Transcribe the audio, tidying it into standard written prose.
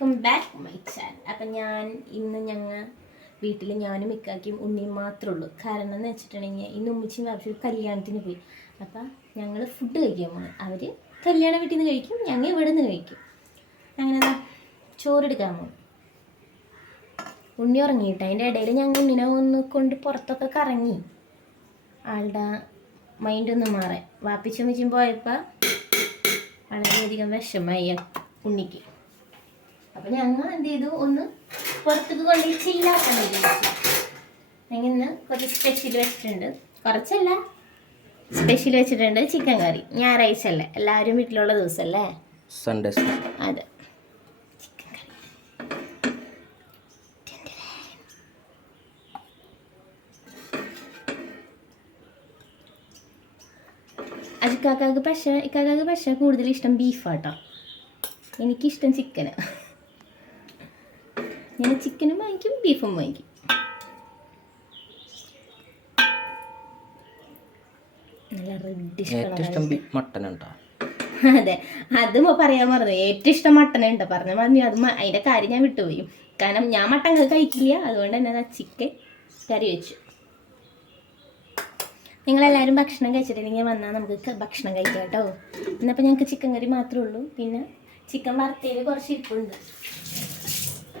Welcome back my channel. അപ്പം ഞങ്ങൾ വീട്ടിൽ ഞാനും ഇക്കാക്കിയും ഉണ്ണിയും മാത്രമേ ഉള്ളൂ. കാരണം എന്ന് വെച്ചിട്ടുണ്ടെങ്കിൽ ഇന്ന് ഉമ്മച്ചിയും വാപ്പിയും കല്യാണത്തിന് പോയി. അപ്പം ഞങ്ങൾ ഫുഡ് കഴിക്കാൻ പോകും. അവർ കല്യാണ വീട്ടിൽ നിന്ന് കഴിക്കും, ഞങ്ങൾ ഇവിടെ നിന്ന് കഴിക്കും. അങ്ങനെ ചോറെടുക്കാൻ പോകും. ഉണ്ണി ഉറങ്ങിയിട്ട് അതിൻ്റെ ഇടയിൽ ഞങ്ങൾ ഉണ്ണിനെ ഒന്ന് കൊണ്ട് പുറത്തൊക്കെ കറങ്ങി ആളുടെ മൈൻഡൊന്ന് മാറാൻ. വാപ്പിച്ചും ഉമ്മച്ചിയും പോയപ്പോൾ വളരെയധികം വിഷമായി ഉണ്ണിക്ക്. അപ്പം ഞങ്ങൾ എന്ത് ചെയ്തു, ഒന്ന് പുറത്തേക്ക് കൊണ്ട് ചില്ലാക്കാൻ വിചാരിച്ചു. ഞങ്ങൾ ഇന്ന് കുറച്ച് സ്പെഷ്യൽ വെച്ചിട്ടുണ്ട്. കുറച്ചല്ല, സ്പെഷ്യൽ വെച്ചിട്ടുണ്ട്. ചിക്കൻ കറി. ഞായറാഴ്ച അല്ലേ, എല്ലാവരും വീട്ടിലുള്ള ദിവസമല്ലേ, സൺഡേ. അതെ, ചിക്കൻ കറി. അത് ഇക്കാക്കാക്ക് പക്ഷേ കൂടുതൽ ഇഷ്ടം ബീഫാട്ടോ. എനിക്കിഷ്ടം ചിക്കന്. ഞാൻ ചിക്കനും വാങ്ങിക്കും, ബീഫും വാങ്ങിക്കും. നല്ല റെഡ് മട്ടൻ ഉണ്ടോ? അതെ, അതും പറയാൻ മറന്നു. ഏറ്റവും ഇഷ്ടം മട്ടൻ ഉണ്ട് പറഞ്ഞ മതി. അത് അതിൻ്റെ കാര്യം ഞാൻ വിട്ടുപോയി. കാരണം ഞാൻ മട്ടൻ കഴിക്കില്ല, അതുകൊണ്ട് തന്നെ ചിക്കൻ കറി വെച്ചു. നിങ്ങളെല്ലാവരും ഭക്ഷണം കഴിച്ചിട്ടില്ലെങ്കിൽ വന്നാൽ നമുക്ക് ഭക്ഷണം കഴിക്കാം കേട്ടോ. എന്നപ്പോൾ ഞങ്ങൾക്ക് ചിക്കൻ കറി മാത്രമേ ഉള്ളൂ. പിന്നെ ചിക്കൻ വറുത്തതിൽ കുറച്ച് ഇരിപ്പുണ്ട്.